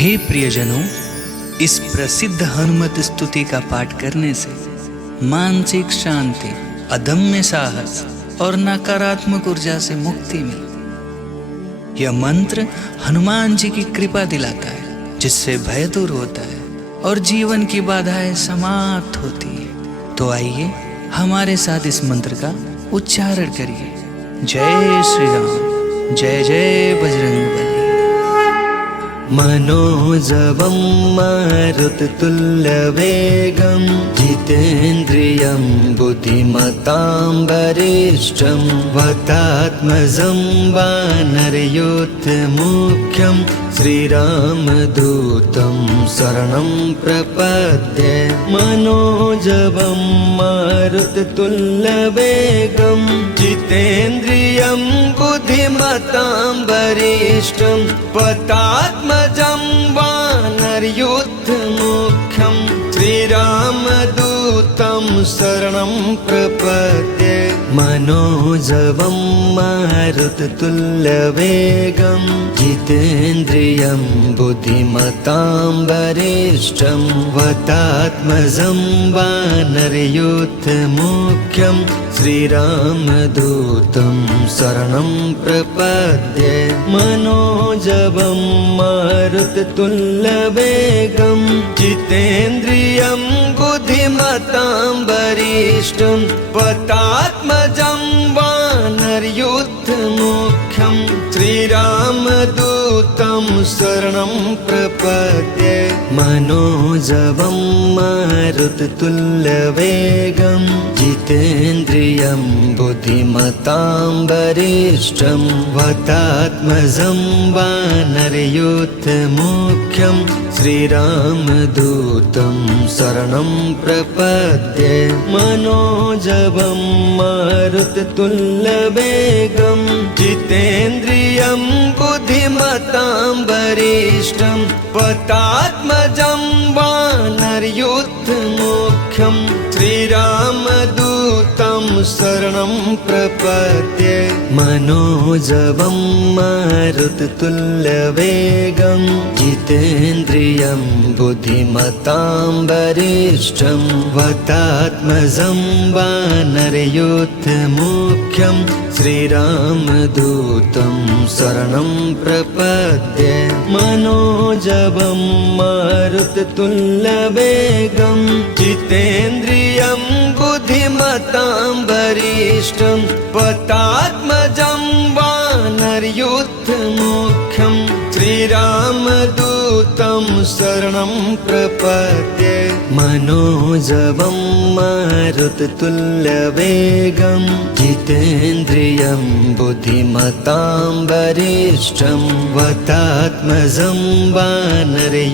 हे प्रियजनों, इस प्रसिद्ध हनुमत स्तुति का पाठ करने से मानसिक शांति, अदम्य साहस और नकारात्मक ऊर्जा से मुक्ति मिली। यह मंत्र हनुमान जी की कृपा दिलाता है, जिससे भय दूर होता है और जीवन की बाधाएं समाप्त होती है। तो आइए हमारे साथ इस मंत्र का उच्चारण करिए। जय श्री राम, जय जय बजरंगबली। मनोजवं मारुततुल्यवेगं जितेन्द्रियं बुद्धिमतां वरिष्ठं वतात्मजं वानरयोद्धमुख्यं श्रीरामदूतं शरणं प्रपद्ये। मनोजवं मारुततुल्यवेगं जितेन्द्रियं बुद्धिमतां वरिष्ठं वतात्मजं वानरयोद्धमुख्यं श्रीरामदूतं शरणं प्रपद्ये। मनोजवं मारुततुल्यवेगं जितेन्द्रियं बुद्धिमतां वरिष्ठं वतात्मजं वानरयोद्धमुख्यं श्रीरामदूतं शरणं प्रपद्ये। मनोजवं मारुततुल्यवेगं जितेन्द्रियं बुद्धिमतां वरिष्ठं वतात्मजं वानरयोद्धमुख्यं श्रीरामदूतं शरणं प्रपद्ये। मनोजवं मारुततुल्यवेगं जितेन्द्रियं बुद्धिमतां वरिष्ठं वतात्मजं वानरयोद्धमुख्यं श्रीरामदूतं शरणं प्रपद्ये। मनोजवं मारुततुल्यवेगं जितेन्द्रियं बुद्धिमतां वरिष्ठं वतात्मजं वानरयोद्धमुख्यं श्रीरामदूतं शरणं प्रपद्ये। मनोजवं मारुततुल्यवेगं जितेन्द्रियं बुद्धिमतां वरिष्ठं वतात्मजं वानरयोद्धमुख्यं श्रीरामदूतं शरणं प्रपद्ये। मनोजवं मारुततुल्यवेगं जितेन्द्रियं बुद्धिमतां वरिष्ठं वतात्मजं वानरयोद्धमुख्यं श्रीरामदूतं शरणं प्रपद्ये। मनोजवं मारुततुल्यवेगं जितेन्द्रियं बुद्धिमतां वरिष्ठं वतात्मजं वानरयोद्धमुख्यं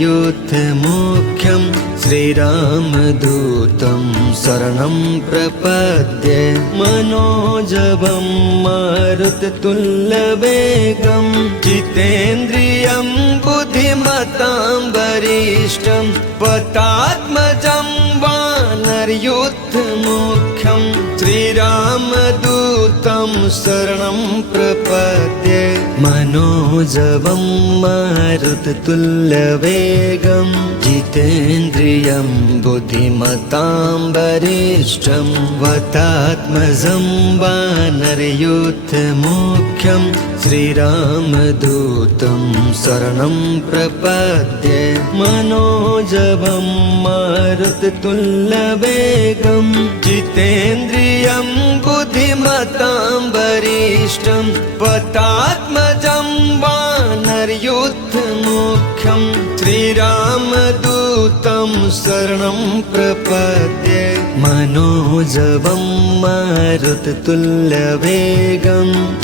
श्रीरामदूतं शरणं प्रपद्ये। मनोजवं मारुततुल्यवेगं जितेन्द्रियं बुद्धिमतां वरिष्ठं वतात्मजं वानरयोद्धमुख्यं श्रीरामदूतं शरणं प्रपद्ये। मनोजवं मारुततुल्यवेगं जितेन्द्रियं बुद्धिमतां वरिष्ठं वतात्मजं वानरयोद्धमुख्यं श्रीरामदूतं शरणं प्रपद्ये। मनोजवं मारुततुल्यवेगं जितेन्द्रियं बुद्धिमतां वरिष्ठं वतात्मजं वानरयोद्धमुख्यं श्रीरामदूतं शरणं प्रपद्ये। मनोजवं मारुततुल्यवेगं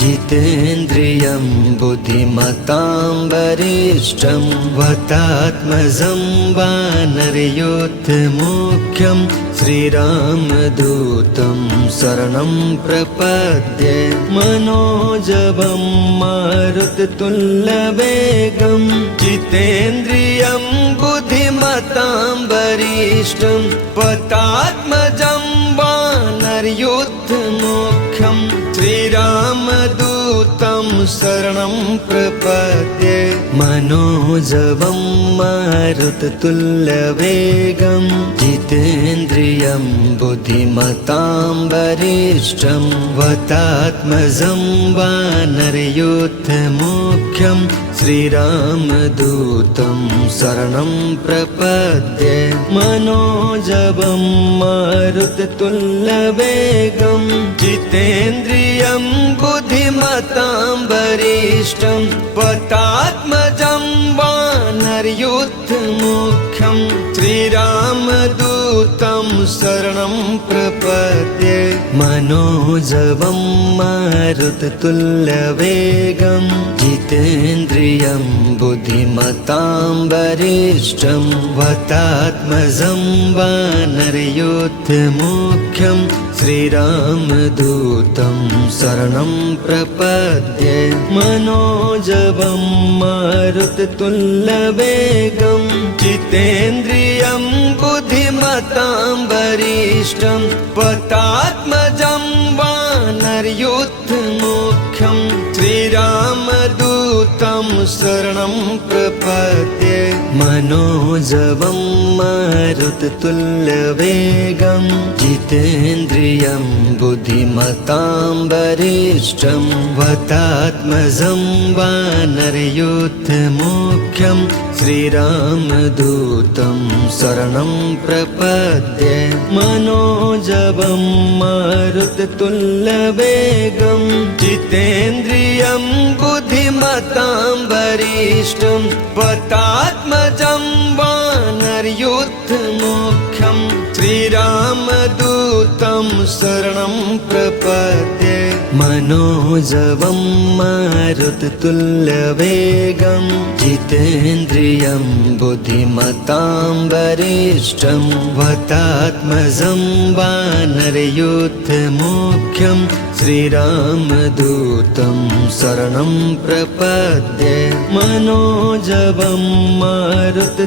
जितेन्द्रियं बुद्धिमतां वरिष्ठं वतात्मजं वानरयोद्धमुख्यं श्रीरामदूतं शरणं प्रपद्ये। मनोजवं मारुततुल्यवेगं जितेन्द्रियं बुद्धिमतां वरिष्ठं वतात्मजं वानरयोद्धमुख्यं श्रीरामदूतं रामदूतं शरणं प्रपद्ये मनोजवं मारुततुल्यवेगं जितेन्द्रियं बुद्धिमतां वरिष्ठं वतात्मजं वानरयूथमुख्यं श्रीरामदूतं शरणं प्रपद्ये मनोजवं मारुततुल्यवेगं जितेन्द्रियं बुद्धिमतां वरिष्ठं वतात्मजं वानरयूथमुख्यं श्रीरामदूतं शरणं प्रपद्ये मनोजवं मारुततुल्यवेगं जितेन्द्रियं बुद्धिमतां वरिष्ठं वतात्मजं वानरयूथमुख्यं श्रीरामदूतं शरणं प्रपद्ये मनोजवं मारुततुल्यवेगं जितेन्द्रियं बुद्धिमतां वरिष्ठं वतात्मजं वानरयूथमुख्यं श्रीरामदूतं शरणं प्रपद्ये मनोजवं मारुततुल्यवेगं जितेन्द्रियं बुद्धिमतां वरिष्ठं वतात्मजं वानरयूथमुख्यं श्रीरामदूतं शरणं प्रपद्ये मनोजवं मारुततुल्यवेगं जितेन्द्रियं बुद्धिमतां वरिष्ठं वतात्मजं वानरयूथमुख्यं श्रीरामदूतं शरणं प्रपद्ये मनोजवं मारुततुल्यवेगं जितेन्द्रियं बुद्धिमतां वरिष्ठं वतात्मजं वानरयूथमुख्यं श्रीरामदूतं शरणं प्रपद्ये मनोजवं मारुततुल्यवेगं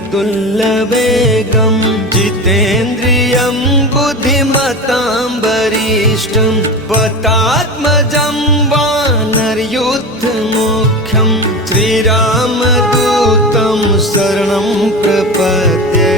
जितेन्द्रियं बुद्धिमतां वरिष्ठं वतात्मजं वानरयूथमुख्यं श्रीरामदूतं शरणं प्रपद्ये